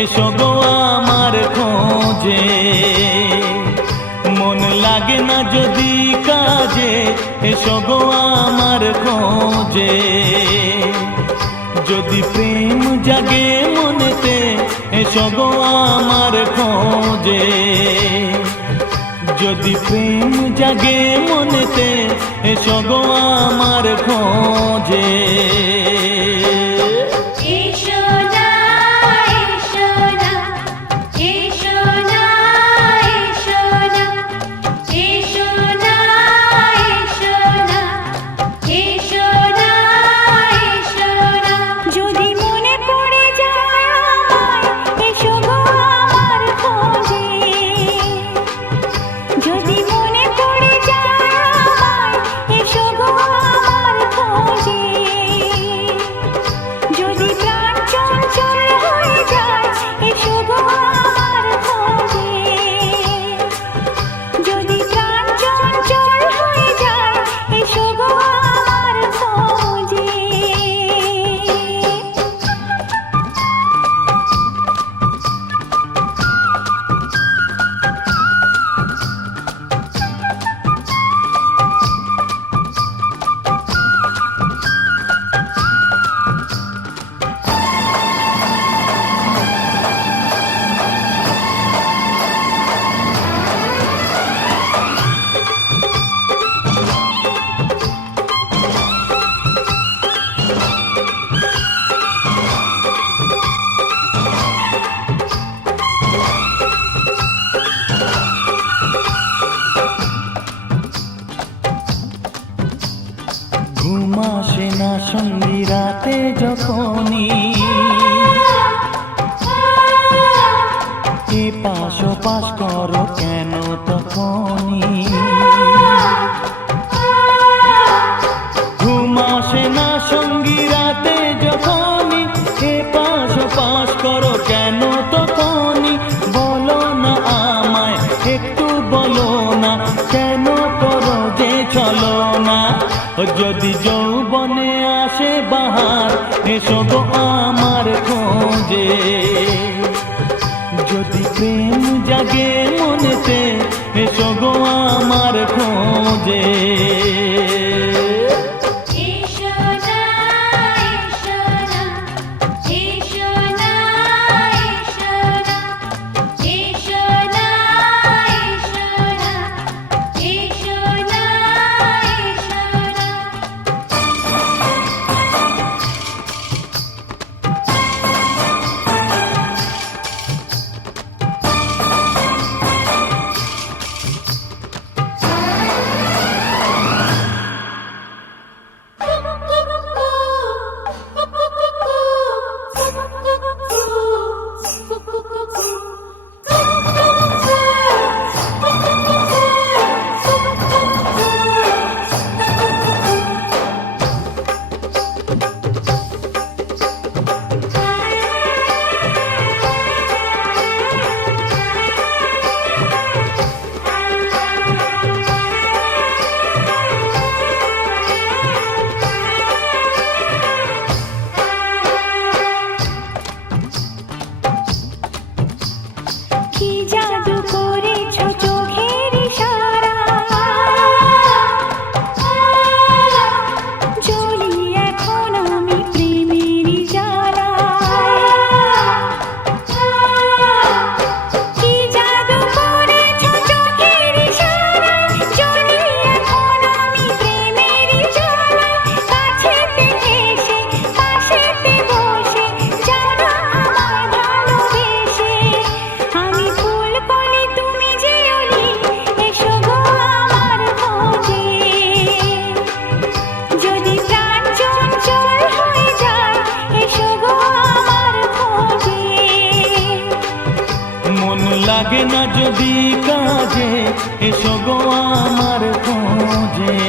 এসো গো আমার খোঁজে। মন লাগে না যদি কাজে, এসো গো আমার খোঁজে। যদি প্রেম জাগে মনেতে, এসো গো আমার খোঁজে। যদি প্রেম জাগে মনেতে, এসো গো আমার খোঁজে। ঘুম আসে না সঙ্গী রাতে যখনই, এ পাশ ওপাশ করো কেন তখনই। ঘুম আসে না সঙ্গী রাতে যখনই, এ পাশ ওপাশ করো কেন তখনই। বলো না আমায় একটু, বলো না কেন করো যে চলো না। যদি যৌবনে আসে বাহার, এসো গো আমার খোঁজে। যদি প্রেম জাগে মনেতে, এসো গো আমার খোঁজে। লাগে না যদি কাজে, এসো গো আমার খোঁজে।